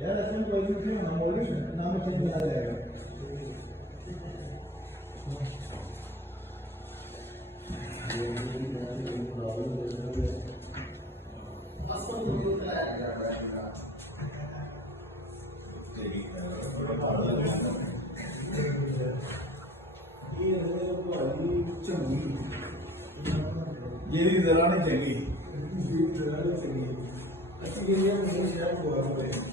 यार ऐसे कोई भी क्यों ना बोले नाम चेंज आ जाएगा ये भी जरा नहीं चाहिए अच्छा ये मुझे शेयर हुआ है